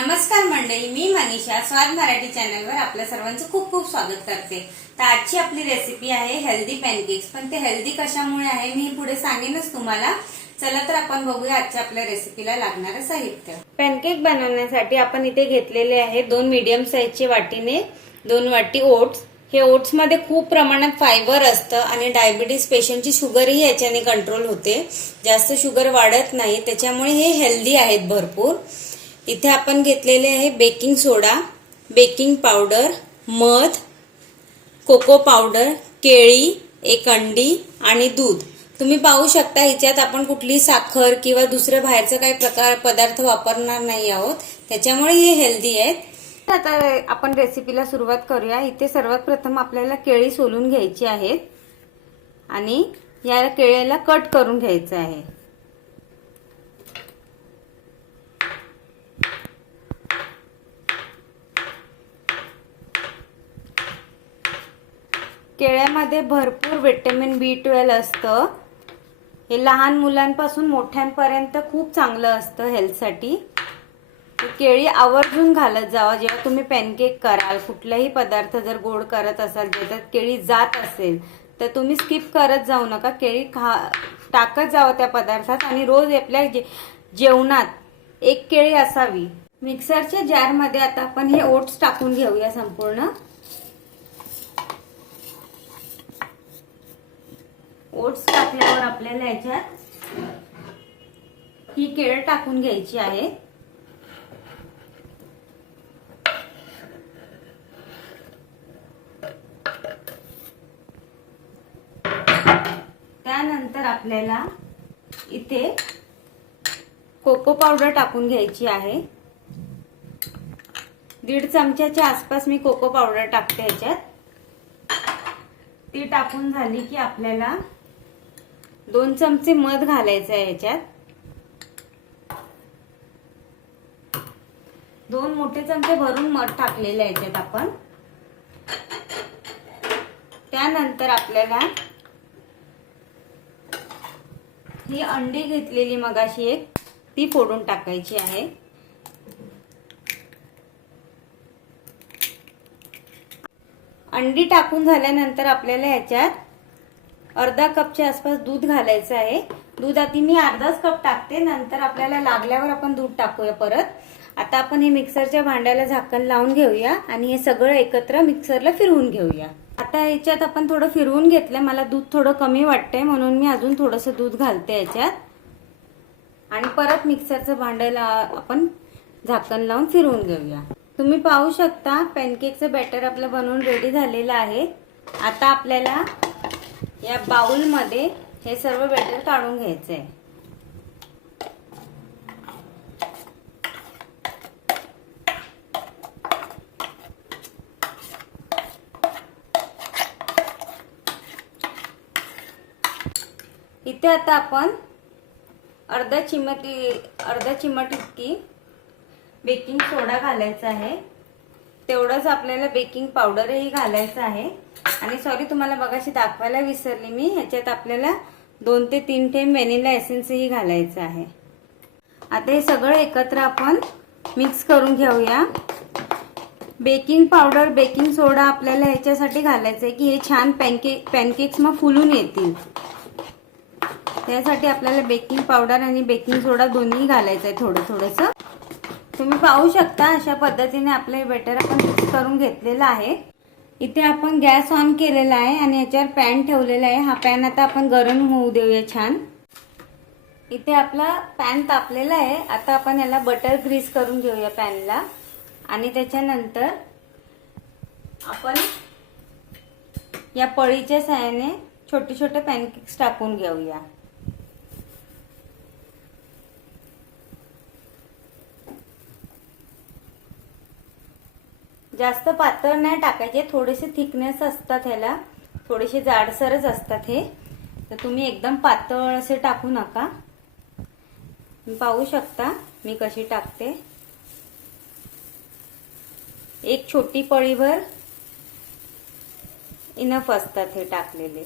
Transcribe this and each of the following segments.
नमस्कार मंडळी, मी मनीषा स्वाद मराठी चॅनलवर आपल्या सर्वांचं खूप खूप स्वागत करते। तर आजची आपली रेसिपी आहे हेल्दी पॅनकेक्स। पण ते हेल्दी कशामुळे आहे मी पुढे सांगेनच तुम्हाला। चला तर आपण बघूया आजच्या आपल्या रेसिपीला लागणारे साहित्य। पॅनकेक बनवण्यासाठी आपण इथे घेतलेले आहे 2 मीडियम साईजचे वाटीने 2 वाटी ओट्स। हे ओट्स मध्ये खूप प्रमाणात फायबर असतं आणि डायबिटीज पेशंटची शुगरही याच्याने कंट्रोल होते। जास्त शुगर वाढत नाही, त्याच्यामुळे हे हेल्दी आहेत भरपूर। इथे आपण घेतलेले आहे बेकिंग सोडा, बेकिंग पावडर, मध, कोको पावडर, केळी, एक अंडी आणि दूध। तुम्ही पाहू शकता ह्याच्यात आपण कुठली साखर किंवा दुसरे बाहेरचे काही पदार्थ वापरणार नाही आहोत, त्याच्यामुळे हे हेल्दी आहेत। आता आपण रेसिपीला सुरुवात करूया। इथे सर्वात प्रथम आपल्याला केळी सोलून घ्यायची आहेत आणि या केळीला कट करून घ्यायचं आहे। केळ्यामध्ये भरपूर व्हिटॅमिन B12 असतं। हे लहान मुलांपासून मोठ्यांपर्यंत खूप चांगलं असतं हेल्थसाठी। केळी आवर्जून घालत जावा जेव्हा तुम्ही पॅनकेक कराल। कुठलाही पदार्थ जर गोड करत असाल ज्याच्यात केळी जात असेल तर तुम्ही स्किप करत जाऊ नका, केळी टाकत जावा त्या पदार्थात आणि रोज आपल्या जेवणात एक केळी असावी। मिक्सरच्या जारमध्ये आता आपण हे ओट्स टाकून घेऊया संपूर्ण। ओट्स टाकल्यावर आपल्याला याच्यात ही केळ टाकून घ्यायची आहे। त्यानंतर आपल्याला इथे कोको पावडर टाकून घ्यायची आहे। 1.5 चमच्याच्या आसपास मी कोको पावडर टाकते याच्यात। ती टाकून झाली की आपल्याला 2 चमचे मध घालायचं आहे याच्यात। 2 मोठे चमचे भरून मध टाकलेले आहे याच्यात आपण। त्यानंतर आपल्याला ही अंडी घेतलेली मगाशी एक ती फोडून टाकायची आहे। अंडी टाकून झाल्यानंतर आपल्याला याच्यात अर्धा कपच्या आसपास दूध घालायचं आहे। दूध आधी मी अर्धाच कप टाकते, नंतर आपल्याला लागल्यावर आपण दूध टाकूया परत। आता आपण हे मिक्सरच्या भांड्याला झाकण लावून घेऊया आणि हे सगळं एकत्र मिक्सरला फिरवून घेऊया। आता याच्यात आपण थोडं फिरवून घेतलं, मला दूध थोडं कमी वाटतंय म्हणून मी अजून थोडंसं दूध घालते याच्यात आणि परत मिक्सरचं भांड्याला आपण झाकण लावून फिरवून घेऊया। तुम्ही पाहू शकता पॅनकेकचं बॅटर आपलं बनवून रेडी झालेलं आहे। आता आपल्याला या बाउल मध्ये हे सर्व बॅटर काढून घ्यायचं आहे। इथे आता आपण अर्धा चिमट इतकी बेकिंग सोडा घालायचा आहे। तेवढंच आपल्याला बेकिंग पावडरही घालायचं आहे। आणि सॉरी तुम्हाला बघाशी दाखवायला विसरले मी, ह्याच्यात आपल्याला 2 ते 3 थेंब व्हॅनिला एसेन्सही घालायचं आहे। आता हे सगळं एकत्र आपण मिक्स करून घेऊया। बेकिंग पावडर बेकिंग सोडा आपल्याला ह्याच्यासाठी घालायचं आहे की हे छान पॅनकेक्स मग फुलून येतील। त्यासाठी आपल्याला बेकिंग पावडर आणि बेकिंग सोडा दोन्ही घालायचं आहे थोडं थोडंसं। तुम्ही पाहू शकता अशा पद्धतीने आपले बॅटर आपण मिक्स करून घेतलेलं आहे। इथे आपण गॅस ऑन केलेला आहे आणि याच्यावर पॅन ठेवलेला आहे। हा पॅन आता आपण गरम होऊ देऊया छान। इथे आपला पॅन तापलेला आहे। आता आपण याला बटर ग्रीस करून घेऊया पॅनला आणि त्याच्यानंतर आपण या पळीच्या साहाय्याने छोटे छोटे पॅनकेक्स टाकून घेऊया। जास्त पातळ नाही टाकायचे, थोडेसे थिकनेस असतात ह्याला, थोडेसे जाडसरच असतात हे, तर तुम्ही एकदम पातळ असे टाकू नका। पाहू शकता मी कशी टाकते। एक छोटी पळीभर इनफ असतात हे टाकलेले।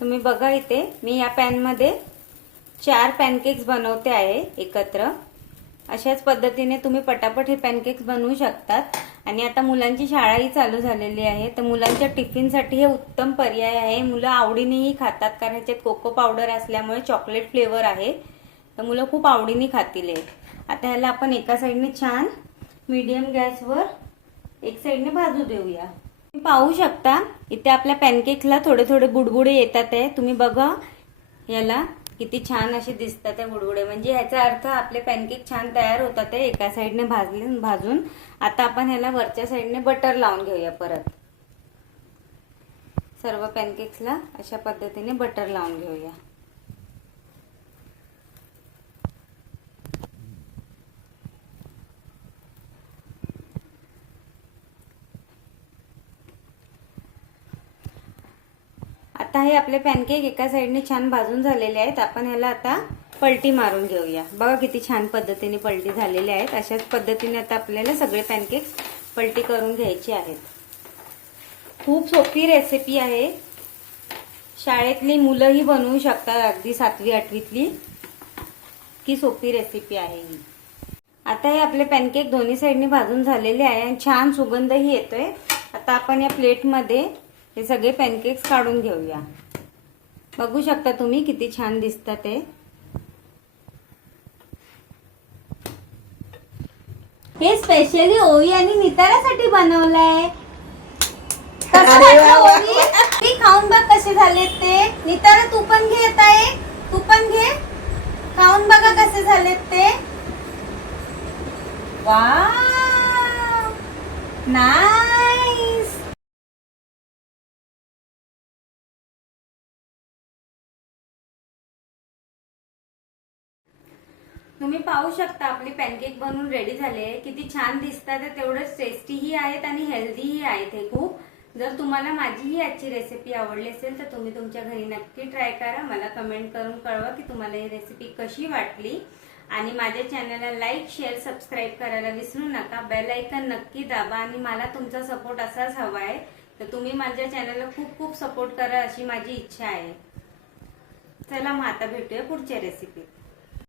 तुम्ही बघा इथे मी या पॅन मध्ये 4 पॅनकेक्स बनवते आहे एकत्र. अशाच पद्धतीने तुम्ही पटापट हे पॅनकेक्स बनवू शकतात. आणि आता मुलांची शाळाही चालू झालेली आहे, तर मुलांच्या टिफिनसाठी हे उत्तम पर्याय आहे. मुलं आवडीनेही खातात, कारण ह्याच्यात कोको पावडर असल्यामुळे चॉकलेट फ्लेवर आहे, तर मुलं खूप आवडीने खातील. आता ह्याला आपण एका साईडने छान मीडियम गॅसवर एक साईडने भाजू देऊया. तुम्ही पाहू शकता इथे आपल्या पॅनकेक्सला थोडे थोडे बुडबुडे येतात आहे. तुम्ही बघा याला किती छान असे दिसतात आहे बुडबुडे, म्हणजे ह्याचा अर्थ आपले पॅनकेक छान तयार होतात आहे एका साईडने भाजून. आता आपण ह्याला वरच्या साईडने बटर लावून घेऊया. परत सर्व पॅनकेक्सला अशा पद्धतीने बटर लावून घेऊया. आता हे आपले पॅनकेक एका साईडने छान भाजून झालेले आहेत. आपण ह्याला आता पलटी मारून घेऊया. बघा किती छान पद्धतीने पलटी झालेली आहेत. अशाच पद्धतीने आता आपल्याला सगळे पॅनकेक्स पलटी करून घ्यायचे आहेत. खूप सोपी रेसिपी आहे, शाळेतली मुलंही बनवू शकतात, अगदी 7वी 8वीतली. की सोपी रेसिपी आहे ही. आता हे आपले पॅनकेक दोन्ही साईडने भाजून झालेले आहे आणि छान सुगंधही येतोय. आता आपण या प्लेटमध्ये हे सगळे पॅनकेक्स काढून घेऊया. बघू शकता तुम्ही किती छान दिसतात ते. हे स्पेशली ओवी आणि नितारासाठी बनवलंय. कसं वाटलं ओवी? मी खाऊन बघ कसे झालेत ते. नितारा तू पण घे, आता तू पण घे, खाऊन बघा कसे झालेत ते. Wow, nice. तुम्ही पाहू शकता आपली पॅनकेक बनवून रेडी झाले. किती छान दिसतात, तेवढंच टेस्टीही आहेत आणि हेल्दीही आहेत हे खूप. जर तुम्हाला माझी ही आजची रेसिपी आवडली असेल तर तुम्ही तुमच्या घरी नक्की ट्राय करा. मला कमेंट करून कळवा की तुम्हाला ही रेसिपी कशी वाटली. आणि माझ्या चॅनलला लाईक, शेअर, सबस्क्राईब करायला विसरू नका. बेल आयकन नक्की दाबा. आणि मला तुमचा सपोर्ट असाच हवा आहे, तर तुम्ही माझ्या चॅनलला खूप खूप सपोर्ट करा अशी माझी इच्छा आहे. चला मग आता भेटूया पुढच्या रेसिपीत.